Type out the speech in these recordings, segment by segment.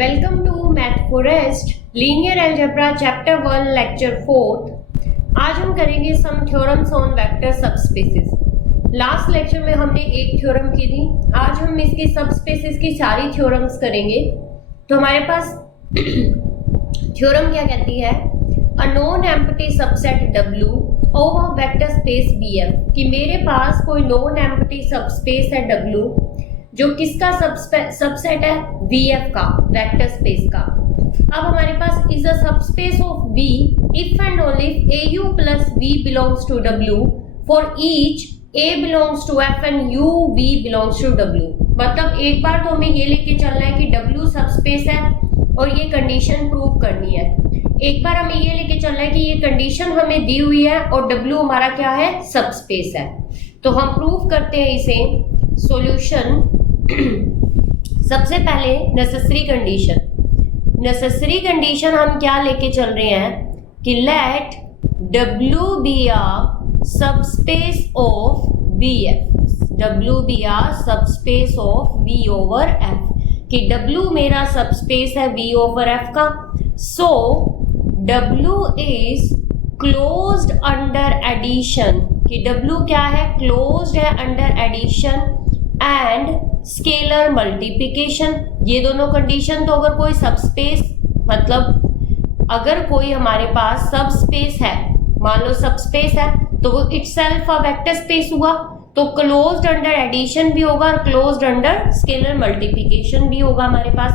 Welcome to Math Forest Linear Algebra Chapter 1 Lecture 4। आज हम करेंगे some theorems on vector subspaces। Last lecture में हमने एक थ्योरम की थी, आज हम इसकी सबस्पेसेस की सारी थ्योरम्स करेंगे। तो हमारे पास थ्योरम क्या कहती है, अ non empty subset W over vector space BF, कि मेरे पास कोई नॉन एम्प्टी सबस्पेस है W जो किसका सबसेट है, VF का, वेक्टर स्पेस का। अब हमारे पास is a subspace of V if and only AU plus V belongs to W for each A belongs to F and U V belongs to W। मतलब एक बार तो हमें ये लेके चलना है कि W सबस्पेस है और ये कंडीशन प्रूव करनी है। एक बार हमें ये लेके चलना है कि ये कंडीशन हमें दी हुई है और W हमारा क्या है, सबस्पेस है। तो हम प्रूव करते हैं इसे। सॉल्यूशन सबसे पहले नेसेसरी कंडीशन हम क्या लेके चल रहे हैं कि let W be a subspace of BF, W be a subspace of V over F, कि W मेरा सबस्पेस है V ओवर F का। So W is closed under addition, कि W क्या है, क्लोज्ड है under addition and scalar multiplication. ये दोनों कंडीशन, तो अगर कोई सबस्पेस, मतलब अगर कोई हमारे पास सबस्पेस है, मान लो सबस्पेस है, तो वो इटसेल्फ अ वेक्टर स्पेस हुआ, तो क्लोज्ड अंडर एडिशन भी होगा और क्लोज्ड अंडर स्केलर मल्टीप्लिकेशन भी होगा हमारे पास।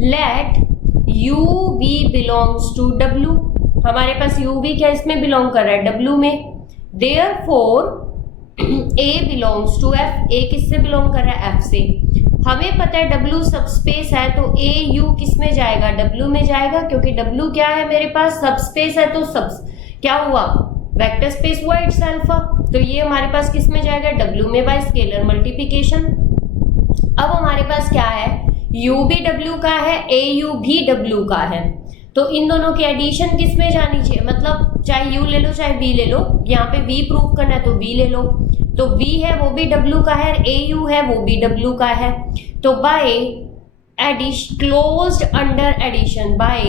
Let U V belongs to W, हमारे पास U V क्या इसमें बिलोंग कर रहा है, W में। Therefore A belongs to F, A किससे बिलोंग कर रहा है, F से। हमें पता है W सबस्पेस है, तो A U किस में जाएगा, W में जाएगा, क्योंकि W क्या है मेरे पास, सबस्पेस है, तो क्या हुआ, वेक्टर स्पेस हुआ इटसेल्फ। तो ये हमारे पास किस में जाएगा, W में, बाय स्केलर मल्टीप्लिकेशन। अब हमारे पास क्या है, U भी W का है, A U भी W का है, तो इन दोनों की एडिशन किस में जानी चाहिए, मतलब चाहे U ले लो चाहे V ले लो, यहाँ पे V प्रूव करना है तो V ले लो। तो V है वो भी W का है, AU है वो भी W का है, तो by closed under addition, by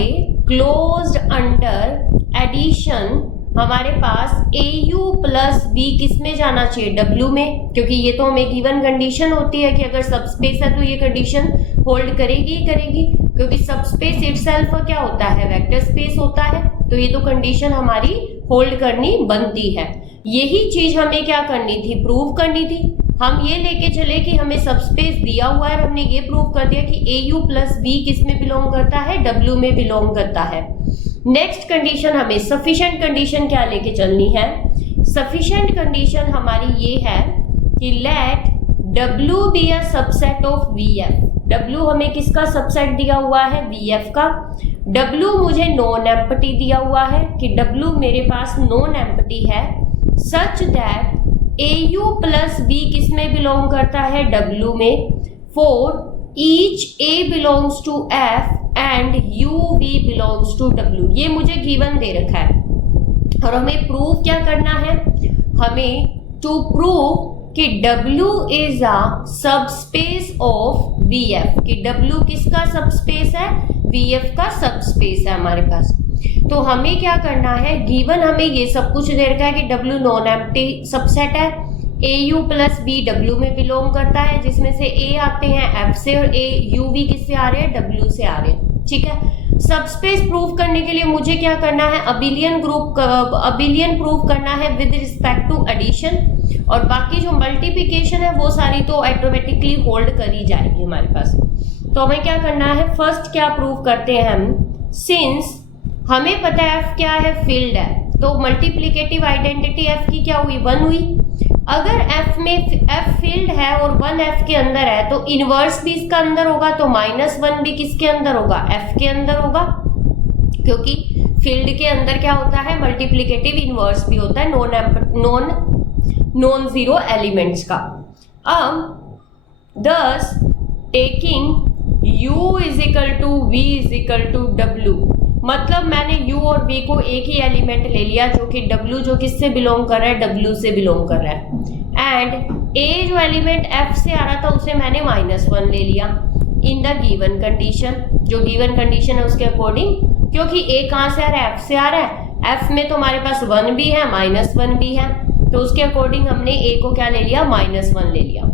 closed under addition हमारे पास AU प्लस V किस में जाना चाहिए, W में, क्योंकि ये तो हमें गिवन कंडीशन होती है कि अगर सबस्पेस है तो ये कंडीशन होल्ड करेगी ही करेगी, क्योंकि सबस्पेस इटसेल्फ क्या होता है, वेक्टर स्पेस होता है, तो ये तो कंडीशन हमारी होल्ड करनी बनती है। यही चीज हमें क्या करनी थी, प्रूव करनी थी। हम ये लेके चले कि हमें सबस्पेस दिया हुआ है, हमने ये प्रूव कर दिया कि AU प्लस V किस में बिलोंग करता है, W में बिलोंग करता है। नेक्स्ट कंडीशन, हमें सफिशिएंट कंडीशन क्या लेके चलनी है। सफिशिएंट कंडीशन हमारी ये है कि let W be a subset of VF। W हमें किसका सबसेट दिया हुआ है, VF का। W मुझे नॉन एम्प्टी दिया हुआ है, कि W मेरे पास नॉन एम्प्टी है, such that AU plus V किस में बिलोंग करता है, W में, for each A belongs to F and U V belongs to W। ये मुझे गिवन दे रखा है और हमें प्रूव क्या करना है, हमें टू प्रूव कि W is a subspace of VF, कि W किसका सबस्पेस है, VF का सबस्पेस है हमारे पास। तो हमें क्या करना है, गिवन हमें ये सब कुछ दे रखा है कि W नॉन एम्प्टी सबसेट है, AU प्लस V W में बिलोंग करता है, जिसमें से A आते हैं F से और U V किससे आ रहे हैं, W से आ रहे हैं, ठीक है। सबस्पेस प्रूव करने के लिए मुझे क्या करना है, अबिलियन प्रूव करना है विद रिस्पेक्ट टू एडिशन, और बाकी जो मल्टीप्लिकेशन है वो सारी तो ऑटोमेटिकली होल्ड करी जाएगी हमारे पास। तो हमें क्या करना है, फर्स्ट क्या प्रूव करते हैं हम, सिंस हमें पता है F क्या है, फील्ड है, तो मल्टीप्लिकेटिव आइडेंटिटी F की क्या हुई, 1 हुई। अगर F में F फील्ड है और 1 F के अंदर है, तो इनवर्स भी इसका अंदर होगा, तो -1 भी किसके अंदर होगा, F के अंदर होगा, क्योंकि फील्ड के अंदर क्या होता है, मल्टीप्लिकेटिव इनवर्स भी होता है नॉन जीरो एलिमेंट्स का। अब thus taking U is equal to V is equal to W, मतलब मैंने U और V को एक ही एलिमेंट ले लिया, जो कि W जो किससे बिलोंग कर रहा है, W से बिलोंग कर रहा है, एंड A जो एलिमेंट F से आ रहा था उसे मैंने -1 ले लिया। इन द गिवन कंडीशन, जो गिवन कंडीशन है उसके अकॉर्डिंग, क्योंकि ए कहाँ से आ रहा है, एफ से आ रहा है, एफ में तो हमारे पास 1 भी है -1 भी है, तो उसके अकॉर्डिंग हमने ए को क्या ले लिया, -1 ले लिया।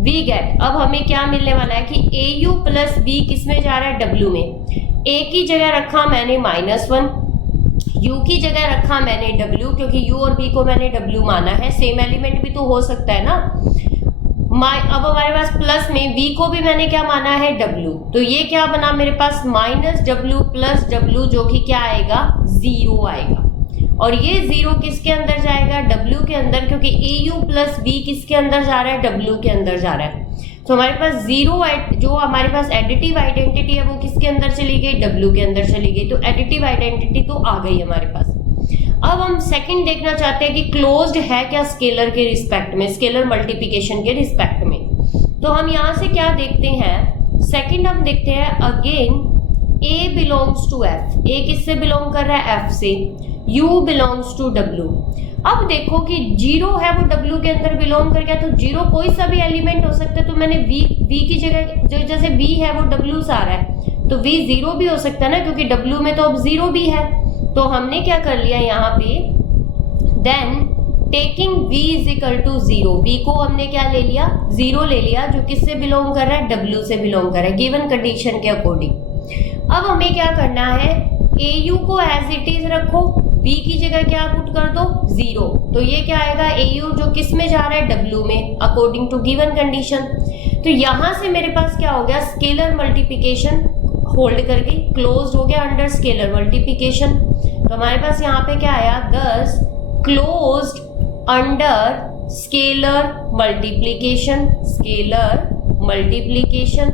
वी गेट, अब हमें क्या मिलने वाला है कि ए यू प्लस बी किस में जा रहा है, डब्ल्यू में। ए की जगह रखा मैंने -1, यू की जगह रखा मैंने डब्ल्यू, क्योंकि यू और बी को मैंने डब्ल्यू माना है, सेम एलिमेंट भी तो हो सकता है ना। अब हमारे पास प्लस में v को भी मैंने क्या माना है, w, तो ये क्या बना मेरे पास -w प्लस w, जो कि क्या आएगा, 0 आएगा। और ये 0 किसके अंदर जाएगा, w के अंदर, क्योंकि au प्लस b किसके अंदर जा रहा है, w के अंदर जा रहा है। तो हमारे पास 0 जो हमारे पास एडिटिव आइडेंटिटी है वो किसके अंदर चली गई, w के अंदर चली गई। तो एडिटिव आइडेंटिटी तो आ गई हमारे पास। अब हम सेकंड देखना चाहते हैं कि क्लोज्ड है क्या स्केलर के रिस्पेक्ट में, स्केलर मल्टीप्लिकेशन के रिस्पेक्ट में। तो हम यहाँ से क्या देखते हैं, सेकंड हम देखते हैं again a belongs to f, a किससे बिलोंग कर रहा है, f से, u बिलोंग्स टू w। अब देखो कि 0 है वो w के अंदर बिलोंग कर गया, तो 0 कोई सा भी एलिमेंट हो सकता है, तो मैंने v की जगह, जो जैसे v है वो w से आ रहा है, तो v 0 भी हो सकता है ना, क्योंकि w में तो अब 0 भी है। तो हमने क्या कर लिया यहाँ पे, then taking v is equal to 0, v को हमने क्या ले लिया, 0 ले लिया, जो किससे बिलोंग कर रहा है, w से बिलोंग कर रहा है, गिवन कंडीशन के अकॉर्डिंग। अब हमें क्या करना है, au को एज इट इज रखो, v की जगह क्या पुट कर दो, 0, तो ये क्या आएगा, au जो किस में जा रहा है, w में, अकॉर्डिंग टू गिवन कंडीशन। तो यहाँ से मेरे पास क्या हो गया, स्केलर मल्टीप्लिकेशन होल्ड कर गई, क्लोज हो गया अंडर स्केलर मल्टीप्लिकेशन। तो हमारे पास यहाँ पे क्या आया, दस closed under scalar multiplication, scalar multiplication.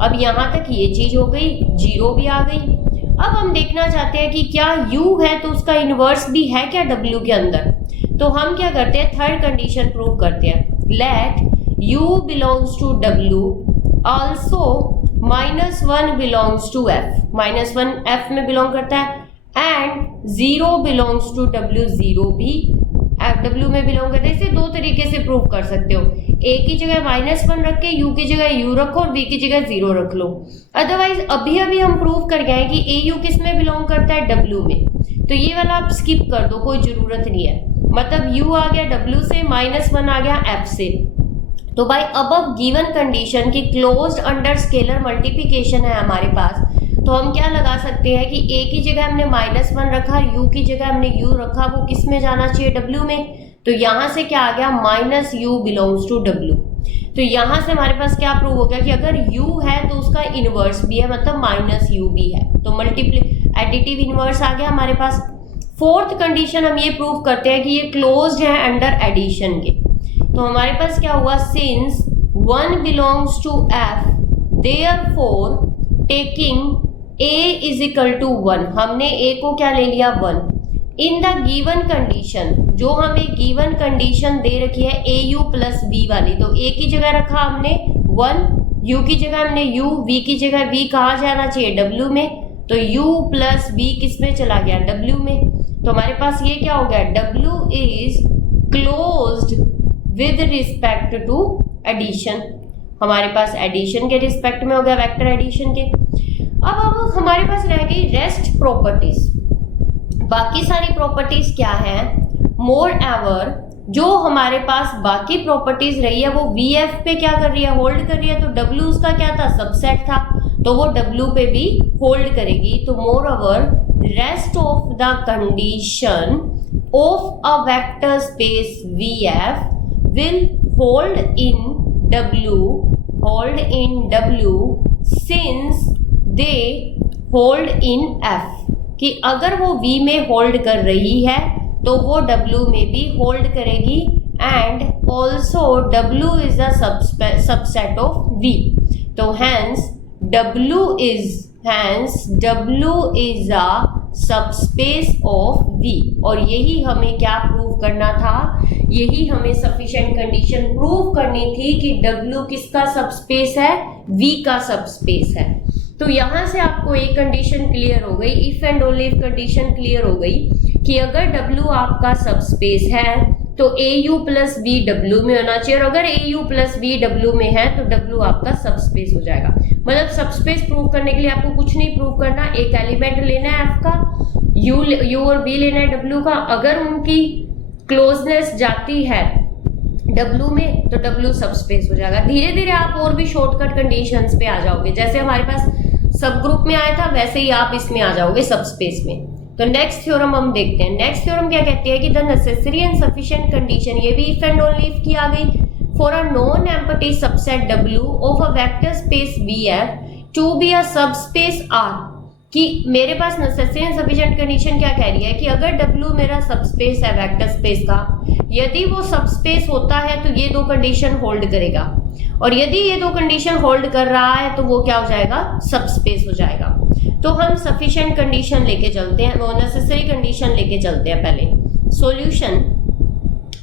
अब यहाँ तक ये चीज हो गई, 0 भी आ गई। अब हम देखना चाहते हैं कि क्या u है तो उसका इनवर्स भी है क्या w के अंदर। तो हम क्या करते हैं, थर्ड कंडीशन प्रूव करते हैं, let u belongs to w also -1 belongs to f, -1 f में बिलोंग करता है, एंड 0 बिलोंग्स टू w, 0 भी w में बिलोंग करता है। इसे दो तरीके से प्रूव कर सकते हो, a की जगह -1 रख के u की जगह u रखो और v की जगह 0 रख लो। अदरवाइज अभी अभी हम प्रूव कर गए हैं कि au किस में बिलोंग करता है, w में, तो ये वाला आप स्किप कर दो, कोई जरूरत नहीं है। मतलब u आ गया w से, -1 आ गया f से। तो बाय अबव गिवन कंडीशन की क्लोज्ड अंडर स्केलर मल्टीप्लिकेशन है हमारे पास, तो हम क्या लगा सकते हैं कि a की जगह हमने -1 रखा, u की जगह हमने u रखा, वो किस में जाना चाहिए, w में। तो यहाँ से क्या आ गया, -u बिलोंग्स टू w। तो यहाँ से हमारे पास क्या प्रूव हो गया कि अगर u है तो उसका इनवर्स भी है, मतलब -u भी है, तो एडिटिव इनवर्स आ गया हमारे पास। फोर्थ कंडीशन हम ये प्रूव करते हैं कि ये क्लोज्ड है अंडर एडिशन के। तो हमारे पास क्या हुआ, since 1 belongs to f, therefore taking a is equal to 1, हमने a को क्या ले लिया, 1, इन द गिवन कंडीशन, जो हमें गिवन कंडीशन दे रखी है au प्लस b वाली, तो a की जगह रखा हमने 1, u की जगह हमने u, v की जगह v कहाँ जाना चाहिए, w में, तो u प्लस b किस में चला गया, w में। तो हमारे पास ये क्या हो गया, w is closed with respect to addition, हमारे पास एडिशन के रिस्पेक्ट में हो गया, वेक्टर एडिशन के। अब हमारे पास रह गई रेस्ट प्रॉपर्टीज। बाकी सारी प्रॉपर्टीज क्या है, मोर एवर जो हमारे पास बाकी प्रॉपर्टीज रही है वो VF पे क्या कर रही है, होल्ड कर रही है। तो W उसका क्या था, सबसेट था, तो वो W पे भी होल्ड करेगी। तो more over rest of the condition of a vector space VF will hold in W since they hold in F, कि अगर वो V में होल्ड कर रही है तो वो W में भी होल्ड करेगी, and also W is a subset of V। तो hence W is a subspace of V। और यही हमें क्या प्रूव करना था, यही हमें सफिशिएंट कंडीशन प्रूव करनी थी कि W किसका सबस्पेस है, V का सबस्पेस है। तो यहाँ से आपको एक कंडीशन क्लियर हो गई, if and only if condition clear हो गई कि अगर W आपका सबस्पेस है तो AU प्लस B W में होना चाहिए, और अगर AU प्लस B W में है तो W आपका सबस्पेस हो जाएगा। मतलब सबस्पेस प्रूव करने के लिए आपको कुछ नहीं प्रूव करना, एक एलिमेंट लेना है f का, u और v लेना है w का, अगर उनकी क्लोजनेस जाती है w में तो w सबस्पेस हो जाएगा। धीरे धीरे आप और भी शॉर्टकट कंडीशंस पे आ जाओगे, जैसे हमारे पास सब ग्रुप में आया था वैसे ही आप इसमें आ जाओगे सबस्पेस में। तो नेक्स्ट थ्योरम हम देखते हैं। नेक्स्ट थ्योरम क्या कहती है कि the necessary and sufficient condition, ये भी इफ एंड ओनली इफ की आ गई, for a non empty subset W of a vector space VF to be a subspace R, कि मेरे पास नेसेसरी एंड सफिशिएंट कंडीशन क्या कह रही है कि अगर W मेरा सबस्पेस है वेक्टर स्पेस का, यदि वो सबस्पेस होता है तो ये दो कंडीशन होल्ड करेगा, और यदि ये दो कंडीशन होल्ड कर रहा है तो वो क्या हो जाएगा, सबस्पेस हो जाएगा। तो हम सफिशिएंट कंडीशन लेके चलते हैं, वो नेसेसरी कंडीशन लेके चलते हैं पहले सॉल्यूशन।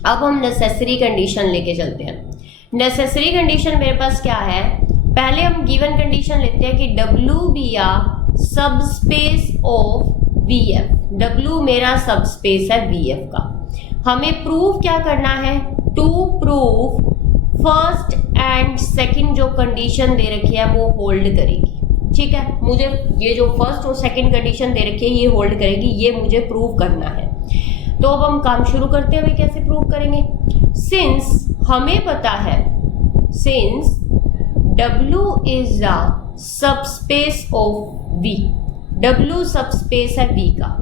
अब हम नेसेसरी कंडीशन लेके चलते हैं। नेसेसरी कंडीशन मेरे पास क्या है, पहले हम गिवन कंडीशन लेते हैं कि W be a subspace of VF, W मेरा सबस्पेस है VF का। हमें प्रूव क्या करना है, to prove first and second जो कंडीशन दे रखी है वो होल्ड करेगी। ठीक है, मुझे ये जो फर्स्ट और सेकंड कंडीशन दे रखी है ये होल्ड करेगी, ये मुझे प्रूव करना है। तो अब हम काम शुरू करते हैं, भाई कैसे प्रूव करेंगे। सिंस हमें पता है, since W is a subspace of V, W subspace है V का,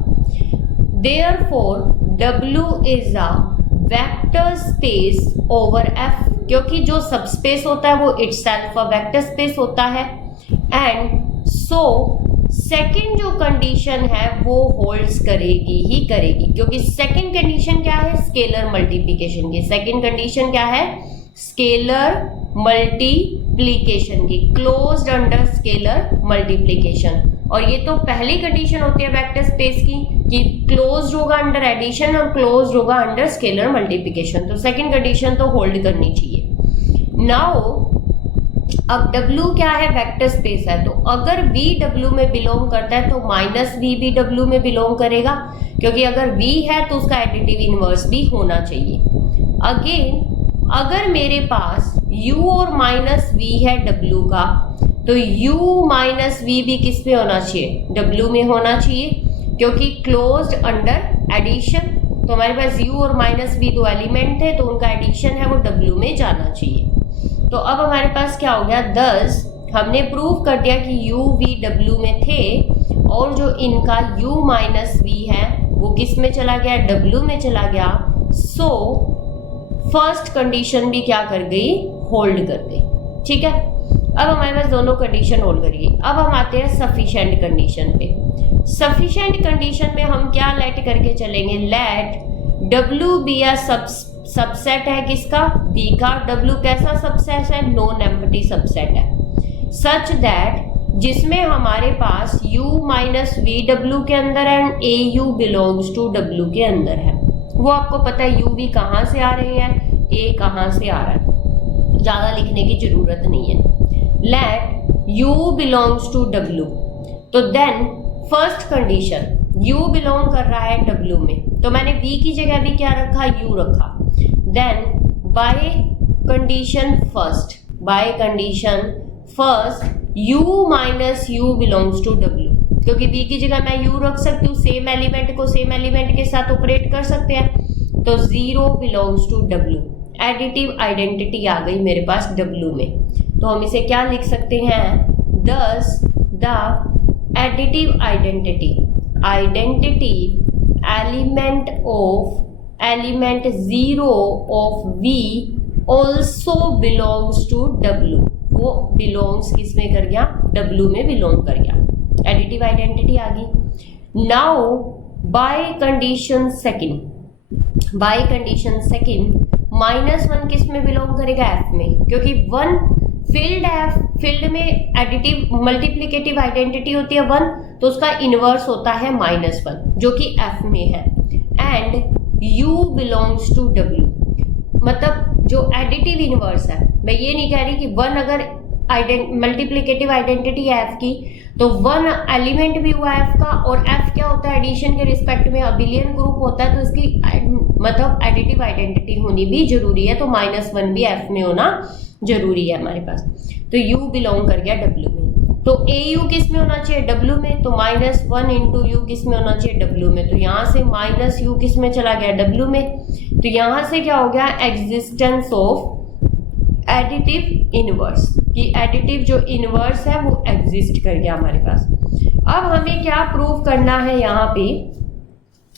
therefore W is a vector space over F, क्योंकि जो सबस्पेस होता है वो इटसेल्फ अ वेक्टर स्पेस होता है। एंड सो सेकेंड जो कंडीशन है वो होल्ड्स करेगी ही करेगी, क्योंकि सेकेंड कंडीशन क्या है, स्केलर मल्टीप्लिकेशन की। सेकेंड कंडीशन क्या है, स्केलर मल्टीप्लिकेशन की, क्लोज्ड अंडर स्केलर मल्टीप्लिकेशन। और ये तो पहली कंडीशन होती है वेक्टर स्पेस की कि क्लोज्ड होगा अंडर एडिशन और क्लोज्ड होगा अंडर स्केलर मल्टीप्लिकेशन, तो सेकेंड कंडीशन तो होल्ड करनी चाहिए। नाउ अब W क्या है, वेक्टर स्पेस है, तो अगर V W में बिलोंग करता है तो माइनस V भी W में बिलोंग करेगा, क्योंकि अगर V है तो उसका एडिटिव इनवर्स भी होना चाहिए। अगेन अगर मेरे पास U और माइनस V है W का, तो U माइनस V भी किस में होना चाहिए, W में होना चाहिए, क्योंकि क्लोज्ड अंडर एडिशन। तो हमारे पास U और माइनस V दो एलिमेंट है तो उनका एडिशन है वो W में जाना चाहिए। तो अब हमारे पास क्या हो गया, 10 हमने प्रूव कर दिया कि U V W में थे, और जो इनका U माइनस V है वो किस में चला गया, W में चला गया। सो फर्स्ट कंडीशन भी क्या कर गई, होल्ड कर गई। ठीक है, अब हमारे पास दोनों कंडीशन होल्ड करेगी। अब हम आते हैं सफिशिएंट कंडीशन पे। सफिशिएंट कंडीशन में हम क्या लेट करके चलेंगे, let W be a subset है किसका, V का। W कैसा सबसेट है, नॉन एम्प्टी सबसेट है, सच दैट जिसमें हमारे पास U माइनस V W के अंदर है and AU belongs to W के अंदर है। वो आपको पता है U V कहाँ से आ रहे हैं, A कहाँ से आ रहा है, ज़्यादा लिखने की जरूरत नहीं है। Let U belongs to W, तो then first condition U belong कर रहा है W में, तो मैंने V की जगह भी क्या रखा, U रखा। Then by condition first U minus U belongs to W, क्योंकि V की जगह मैं U रख सकती हूँ, सेम एलिमेंट को सेम एलिमेंट के साथ ऑपरेट कर सकते हैं, तो 0 belongs to W। Additive identity आ गई मेरे पास W में, तो हम इसे क्या लिख सकते हैं, thus the additive identity element 0 of V also belongs to W, वो बिलोंग्स किस में कर गया, W में बिलोंग कर गया। एडिटिव आइडेंटिटी आ गई। नाउ बाय कंडीशन सेकंड -1 किस में बिलोंग करेगा, F में, क्योंकि 1 फील्ड में एडिटिव मल्टीप्लिकेटिव आइडेंटिटी होती है 1, तो उसका इनवर्स होता है -1 जो कि F में है। And U belongs to W, मतलब जो एडिटिव इनवर्स है, मैं ये नहीं कह रही कि 1 अगर मल्टीप्लिकेटिव आइडेंटिटी है F की तो 1 एलिमेंट भी हुआ F का, और F क्या होता है, एडिशन के रिस्पेक्ट में अबिलियन ग्रुप होता है, तो इसकी मतलब एडिटिव आइडेंटिटी होनी भी जरूरी है, तो -1 भी F में होना जरूरी है हमारे पास। तो U बिलोंग कर गया W में। तो ए यू किस में होना चाहिए, डब्ल्यू में, तो -1 इंटू यू किस में होना चाहिए, डब्ल्यू में। तो यहाँ से माइनस यू किस में चला गया, डब्ल्यू में। तो यहाँ से क्या हो गया, एग्जिस्टेंस ऑफ एडिटिव इनवर्स, कि एडिटिव जो इनवर्स है वो एग्जिस्ट कर गया हमारे पास। अब हमें क्या प्रूव करना है, यहाँ पे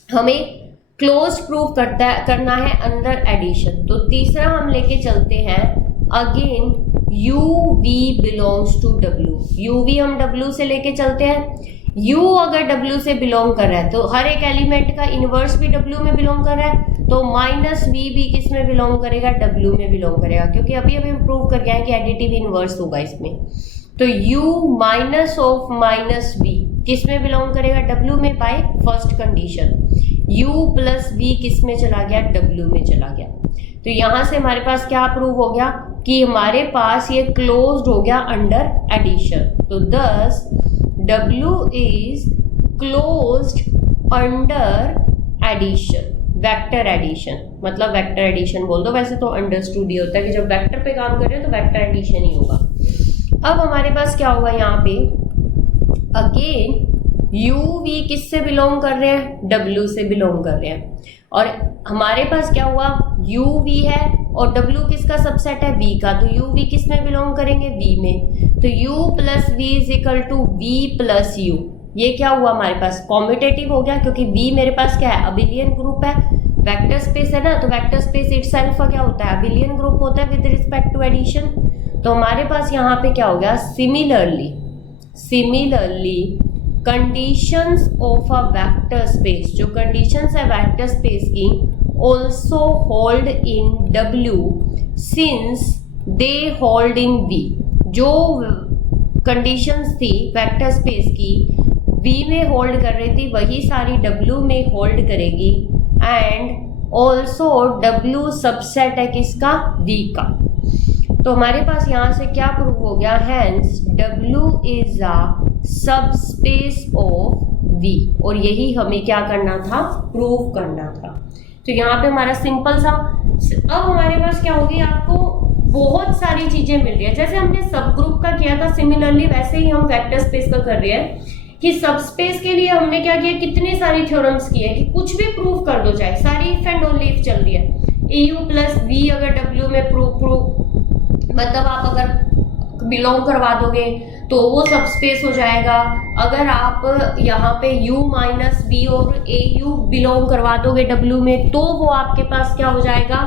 हमें क्लोज प्रूव करना है अंडर एडिशन। तो तीसरा हम लेके चलते हैं again u v belongs to w। u v हम w से लेके चलते हैं। u अगर w से बिलोंग कर रहा है तो हर एक एलिमेंट का इनवर्स भी w में बिलोंग कर रहा है, तो -v भी किस में बिलोंग करेगा, w में बिलोंग करेगा, क्योंकि अभी अभी हम प्रूव कर गए हैं कि एडिटिव इनवर्स होगा इसमें। तो u माइनस ऑफ -v किस में बिलोंग करेगा, w में, by first condition. u plus v किस में चला गया, w में चला गया। तो यहां से हमारे पास क्या प्रूव हो गया कि हमारे पास ये क्लोज्ड हो गया अंडर एडिशन। तो thus w is closed under addition, vector addition, मतलब वेक्टर एडिशन बोल दो, वैसे तो अंडरस्टूड ही होता है कि जब वेक्टर पे काम कर रहे हो तो वेक्टर एडिशन ही होगा। अब हमारे पास क्या होगा यहाँ पे, अगेन u v किस से बिलोंग कर रहे हैं, w से बिलोंग कर रहे हैं, और हमारे पास क्या हुआ, u v है और w किसका सबसेट है, v का, तो u v किस में बिलोंग करेंगे, v में। तो u plus v is equal to v plus u, ये क्या हुआ हमारे पास, कॉम्यूटेटिव हो गया, क्योंकि v मेरे पास क्या है, अबिलियन ग्रुप है, वेक्टर स्पेस है ना, तो वेक्टर स्पेस इटसेल्फ क्या होता है, अबिलियन ग्रुप होता है विद रिस्पेक्ट टू एडिशन। तो हमारे पास यहाँ पे क्या हो गया, similarly conditions of a vector space, जो कंडीशंस है वेक्टर स्पेस की, also hold in W since they hold in V। जो कंडीशंस थी वेक्टर स्पेस की V में होल्ड कर रही थी, वही सारी W में होल्ड करेगी, एंड ऑल्सो W सबसेट है किसका, V का। तो हमारे पास यहाँ से क्या प्रूव हो गया, hence W is a subspace of V, और यही हमें क्या करना था, प्रूव करना था। तो यहाँ पे हमारा सिंपल सा, अब हमारे पास क्या होगी, आपको बहुत सारी चीजें मिल रही है, जैसे हमने सब ग्रुप का किया था सिमिलरली, वैसे ही हम वेक्टर स्पेस का कर रहे हैं कि सबस्पेस के लिए हमने क्या किया, कितने सारी थ्योरम्स किए कि कुछ भी प्रूव कर दो, चाहे सारी इफ एंड ओनली इफ चल रही है। au प्लस v अगर w में प्रूव मतलब आप अगर बिलोंग करवा दोगे तो वो सबस्पेस हो जाएगा। अगर आप यहाँ पे u माइनस v और au बिलोंग करवा दोगे w में, तो वो आपके पास क्या हो जाएगा,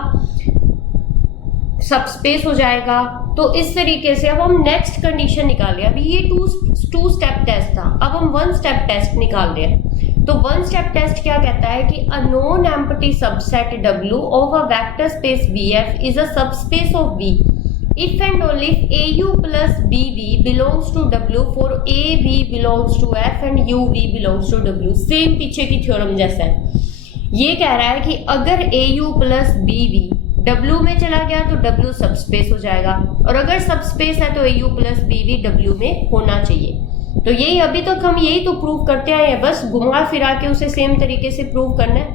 सबस्पेस हो जाएगा। तो इस तरीके से अब हम नेक्स्ट कंडीशन निकाल रहे हैं। अभी ये टू स्टेप टेस्ट था, अब हम वन स्टेप टेस्ट निकाल रहे हैं। तो वन स्टेप टेस्ट क्या कहता है कि अ non empty subset W of a vector space VF is a subspace of V if and only if AU plus BV belongs to W for AV belongs to F and UV belongs to W। Same पीछे की theorem जैसा है। ये कह रहा है कि अगर AU plus BV W में चला गया तो W सबस्पेस हो जाएगा, और अगर सबस्पेस है तो AU plus BV W में होना चाहिए। तो यही अभी तक हम यही तो प्रूव करते आए हैं, बस घुमा फिरा के उसे सेम तरीके से प्रूव करना है।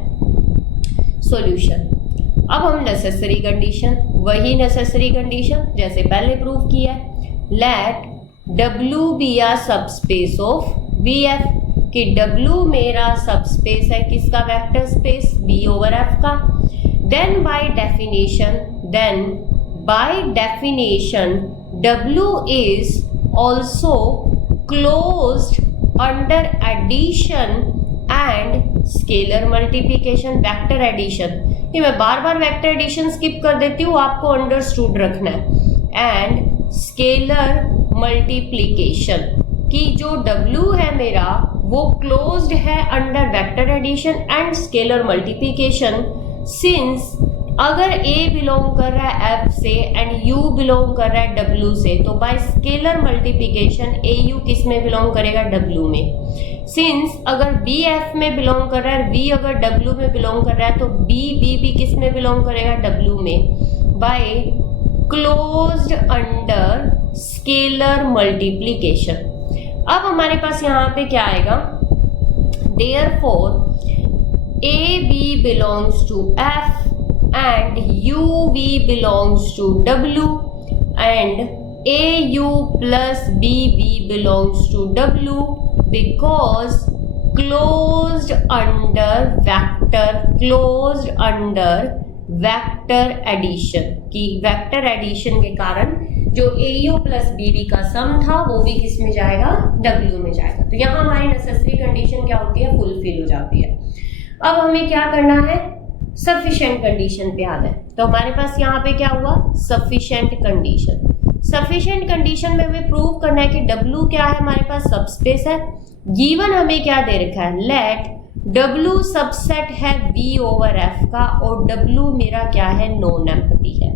सॉल्यूशन, अब हम नेसेसरी कंडीशन, वही नेसेसरी कंडीशन जैसे पहले प्रूव किया है, let W be a subspace of VF, कि W मेरा सबस्पेस है किसका, vector space V over F का। Then by definition W is also closed under addition and scalar multiplication, vector addition. ये मैं बार बार वेक्टर एडिशन स्किप कर देती हूँ, आपको अंडरस्टूड रखना है। एंड स्केलर मल्टीप्लिकेशन, कि जो W है मेरा वो क्लोज्ड है under vector addition and scalar multiplication, since अगर A बिलोंग कर रहा है F से एंड U बिलोंग कर रहा है W से, तो बाय स्केलर मल्टीप्लिकेशन AU किस में बिलोंग करेगा, W में। सिंस अगर B F में बिलोंग कर रहा है, V अगर W में बिलोंग कर रहा है, तो B भी किस में बिलोंग करेगा, W में, by closed under scalar multiplication. अब हमारे पास यहाँ पे क्या आएगा, therefore AB belongs to F and UV belongs to W and AU plus BV belongs to W because closed under vector addition की वेक्टर एडिशन के कारण जो AU प्लस BV का सम था वो भी किस में जाएगा, W में जाएगा। तो यहाँ हमारी नेसेसरी कंडीशन क्या होती है, फुलफिल हो जाती है। अब हमें क्या करना है, सफिशिएंट कंडीशन पे आना है। तो हमारे पास यहाँ पे क्या हुआ, सफिशिएंट कंडीशन। सफिशिएंट कंडीशन में हमें प्रूव करना है कि W क्या है, हमारे पास सबस्पेस है। गिवन हमें क्या दे रखा है, लेट W सबसेट है V ओवर F का और W मेरा क्या है, नॉन एम्प्टी है।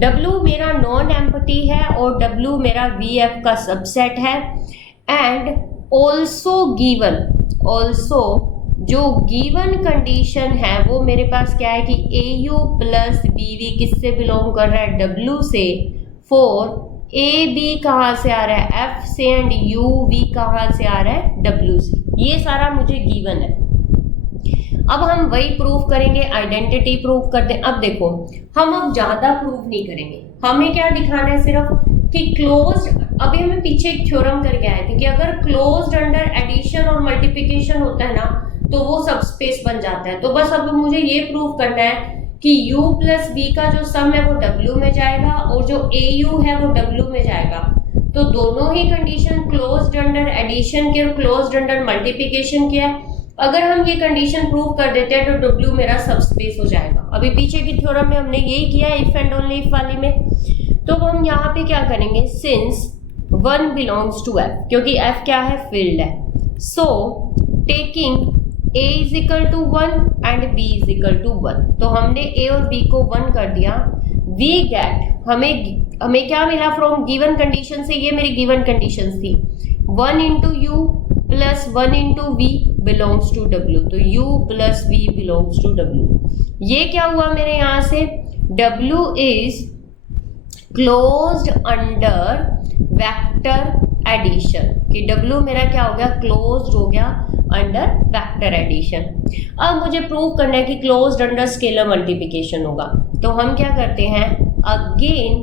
W मेरा नॉन एम्प्टी है और W मेरा VF का सबसेट है। एंड ऑल्सो जो गिवन कंडीशन है वो मेरे पास क्या है कि AU प्लस BV किससे बिलोंग कर रहा है, W से। फॉर AB कहाँ से आ रहा है, F से, एंड UV कहाँ से आ रहा है, W से। ये सारा मुझे गिवन है। अब हम वही प्रूफ करेंगे, आइडेंटिटी प्रूफ कर दें। अब देखो हम अब ज्यादा प्रूफ नहीं करेंगे, हमें क्या दिखाना है सिर्फ कि क्लोज्ड, अभी हमें पीछे एक थ्योरम करके आए थे कि अगर क्लोज्ड अंडर एडिशन और मल्टीप्लिकेशन होता है ना तो वो सबस्पेस बन जाता है। तो बस अब मुझे ये प्रूफ करना है कि U प्लस B का जो सम है वो W में जाएगा और जो AU है वो W में जाएगा। तो दोनों ही कंडीशन क्लोज्ड अंडर एडिशन के और क्लोज्ड अंडर मल्टीप्लिकेशन के है। अगर हम ये कंडीशन प्रूव कर देते हैं तो W मेरा सबस्पेस हो जाएगा। अभी पीछे की थ्योरम में हमने यही किया इफ एंड ओनली इफ वाली में। तो हम यहाँ पे क्या करेंगे, सिंस 1 बिलोंग्स टू F, क्योंकि F क्या है, फील्ड है। So taking A is equal to 1 and B is equal to 1, तो हमने A और B को 1 कर दिया। वी गेट, हमें क्या मिला फ्रॉम गिवन कंडीशन से, ये मेरी गिवन कंडीशन थी, 1 into U plus 1 into V belongs to W। तो U plus V belongs to W। ये क्या हुआ मेरे यहाँ से, W is closed under vector addition, कि W मेरा क्या हो गया, क्लोज्ड हो गया अंडर वेक्टर एडिशन। अब मुझे प्रूव करना है कि क्लोज्ड अंडर स्केलर मल्टीप्लिकेशन होगा। तो हम क्या करते हैं, again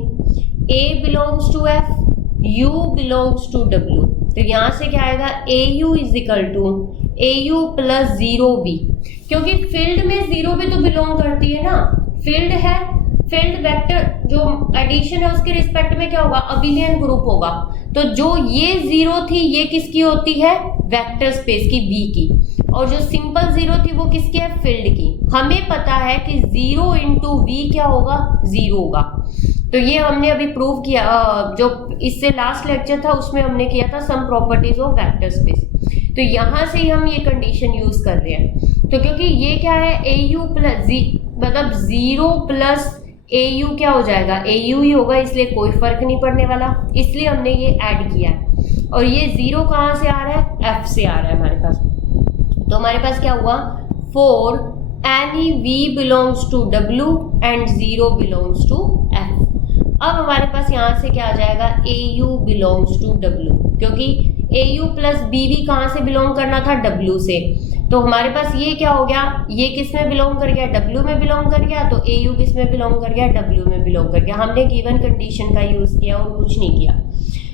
A belongs to F, U belongs to W। तो यहाँ से क्या आएगा, AU is equal to AU plus 0V, क्योंकि फील्ड में 0 भी तो बिलोंग करती है ना, फील्ड है, फील्ड वेक्टर जो एडिशन है उसके रिस्पेक्ट में क्या होगा, अबिलियन ग्रुप होगा। तो जो ये 0 थी ये किसकी होती है, वेक्टर स्पेस की, V की, और जो सिंपल 0 थी वो किसकी है, फील्ड की। हमें पता है कि 0 इंटू V क्या होगा, 0 होगा। तो ये हमने अभी प्रूव किया, जो इससे लास्ट लेक्चर था उसमें हमने किया था some properties of vector space. तो यहाँ से ही हम ये कंडीशन यूज कर रहे हैं। तो क्योंकि ये क्या है, AU प्लस मतलब 0 प्लस AU क्या हो जाएगा, AU ही होगा, इसलिए कोई फर्क नहीं पड़ने वाला, इसलिए हमने ये ऐड किया है। और ये 0 कहाँ से आ रहा है, F से आ रहा है हमारे पास। तो हमारे पास क्या हुआ, for any V belongs to W and 0 belongs to F। अब हमारे पास यहाँ से क्या आ जाएगा, AU बिलोंग्स टू W, क्योंकि AU प्लस BV कहाँ से बिलोंग करना था, W से। तो हमारे पास ये क्या हो गया, ये किस में बिलोंग कर गया, W में बिलोंग कर गया। तो AU किस में बिलोंग कर गया, W में बिलोंग कर गया। हमने गिवन कंडीशन का यूज किया और कुछ नहीं किया।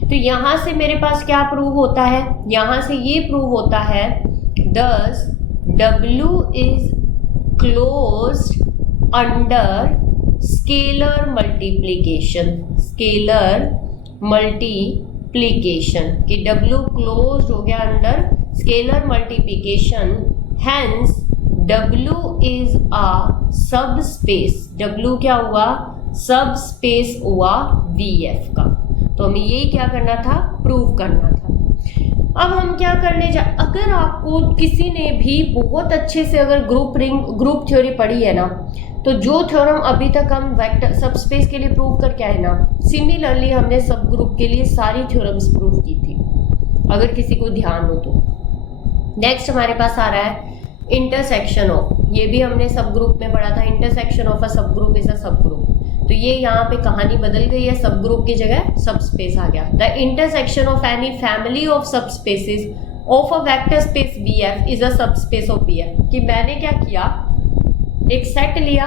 तो यहाँ से मेरे पास क्या प्रूव होता है, यहाँ से ये प्रूव होता है, दस W is closed under scalar multiplication, कि W क्लोज्ड हो गया under scalar multiplication, hence W is a सब स्पेस। W क्या हुआ, सब स्पेस हुआ VF का। तो हमें यही क्या करना था, प्रूव करना था। अब हम क्या करने अगर आपको किसी ने भी बहुत अच्छे से अगर ग्रुप थ्योरी पढ़ी है ना, तो जो थ्योरम अभी तक हम वेक्टर सब स्पेस के लिए प्रूव करके आए ना, सिमिलरली हमने सब ग्रुप के लिए सारी थ्योरम्स प्रूव की थी, अगर किसी को ध्यान हो तो। नेक्स्ट हमारे पास आ रहा है इंटरसेक्शन ऑफ, ये भी हमने सब ग्रुप में पढ़ा था, इंटरसेक्शन ऑफ अ सब ग्रुप इज अ सब ग्रुप। तो ये यहाँ पे कहानी बदल गई है, सब ग्रुप की जगह सब स्पेस आ गया। The intersection of any family of subspaces of a vector space VF is a subspace of VF। कि मैंने क्या किया, एक सेट लिया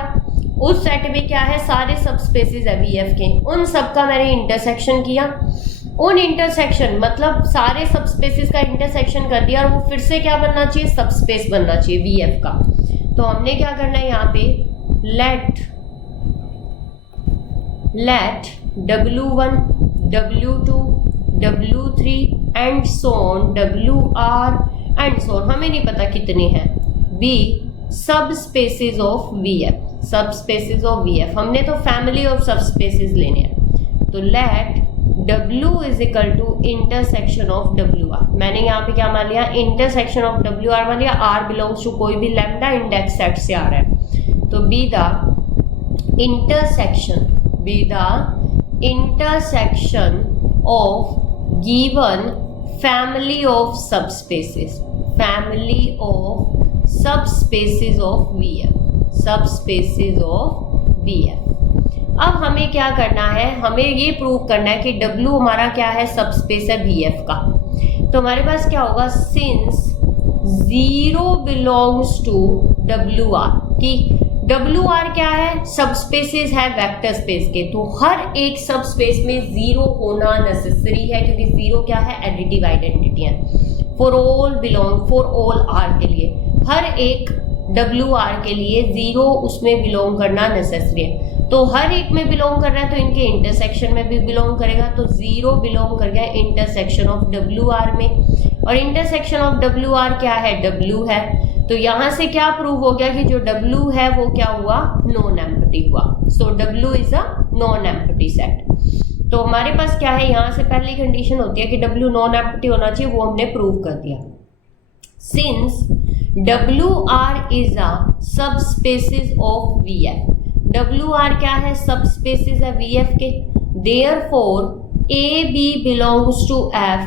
उस सेट में क्या है, सारे सब स्पेसेस है वीएफ के, उन सब का मैंने इंटरसेक्शन किया, उन इंटरसेक्शन मतलब सारे सब स्पेसेस का इंटरसेक्शन कर दिया और वो फिर से क्या बनना चाहिए, सब स्पेस बनना चाहिए वीएफ का। तो हमने क्या करना है यहाँ पे, let W1 W2 W3 and so on WR and so on, हमें नहीं पता कितने हैं, be subspaces of V, subspaces of V, F तो फैमिली ऑफ सब स्पेसेस लेने हैं। तो let W is equal to intersection of WR, मैंने यहाँ पे क्या मान लिया, इंटरसेक्शन ऑफ WR मान लिया, R बिलोंग्स टू कोई भी लैम्डा इंडेक्स सेट से आ रहा है, तो be the intersection of given family of subspaces, family of subspaces of VF, subspaces of VF. अब हमें क्या करना है, हमें ये प्रूव करना है कि W हमारा क्या है, सबस्पेस है VF का। तो हमारे पास क्या होगा, सिंस 0 बिलोंग्स टू WR, कि WR क्या है, सबस्पेसेस है वेक्टर स्पेस के, तो हर एक सबस्पेस में 0 होना नेसेसरी है, क्योंकि 0 क्या है, एडिटिव आइडेंटिटी है। फॉर ऑल R के लिए, हर एक WR के लिए 0 उसमें बिलोंग करना नेसेसरी है। तो हर एक में बिलोंग कर रहा है तो इनके इंटरसेक्शन में भी बिलोंग करेगा, तो 0 बिलोंग कर गया इंटरसेक्शन ऑफ WR में, और इंटरसेक्शन ऑफ WR क्या है, W है। तो यहां से क्या प्रूव हो गया कि जो W है वो क्या हुआ, नॉन एम्प्टी हुआ। सो W is a non empty set. तो हमारे पास क्या है, यहां से पहली कंडीशन होती है कि W नॉन एम्प्टी होना चाहिए, वो हमने प्रूव कर दिया। Since WR is a subspaces of VF, WR क्या है, सबस्पेसेस है VF के, therefore AB belongs to F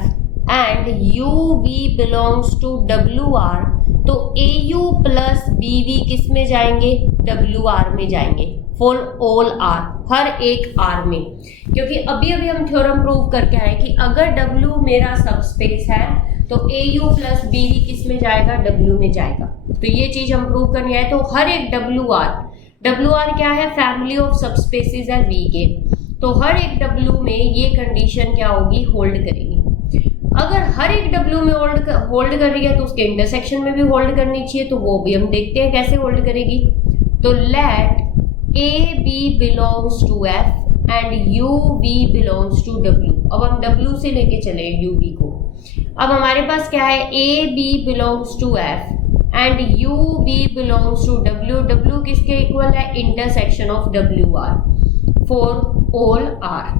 and UV belongs to WR, तो AU प्लस BV किस में जाएंगे, WR में जाएंगे, फॉर ऑल R, हर एक R में। क्योंकि अभी हम थ्योरम प्रूव करके आए कि अगर W मेरा सबस्पेस है तो AU प्लस BV किस में जाएगा, W में जाएगा। तो ये चीज हम प्रूव करने आए। तो हर एक WR क्या है, फैमिली ऑफ सबस्पेसेस है V के, तो हर एक W में ये कंडीशन क्या होगी, होल्ड करेगी। अगर हर एक W में होल्ड कर रही है तो उसके इंटरसेक्शन में भी होल्ड करनी चाहिए, तो वो भी हम देखते हैं कैसे होल्ड करेगी। तो let AB belongs to F and UV belongs to W, अब हम W से लेके चले UV को। अब हमारे पास क्या है, AB belongs to F and UV belongs to W, W किसके इक्वल है, intersection of WR for all R।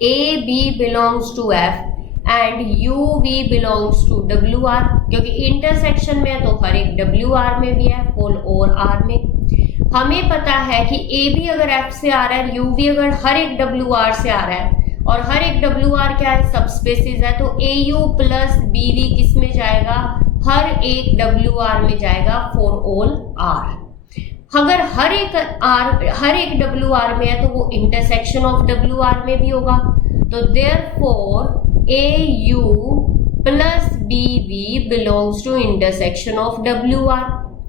AB belongs to F and UV belongs to WR, क्योंकि इंटरसेक्शन में है तो हर एक WR में भी है, फॉर ऑल R में। हमें पता है कि AB अगर F से आ रहा है, UV अगर हर एक WR से आ रहा है, और हर एक WR क्या है, सबस्पेसेस है, तो AU प्लस BV किस में जाएगा, हर एक WR में जाएगा, फॉर ऑल R। अगर हर एक WR में है तो वो इंटरसेक्शन ऑफ WR में भी होगा, तो therefore AU plus BV belongs to intersection of WR,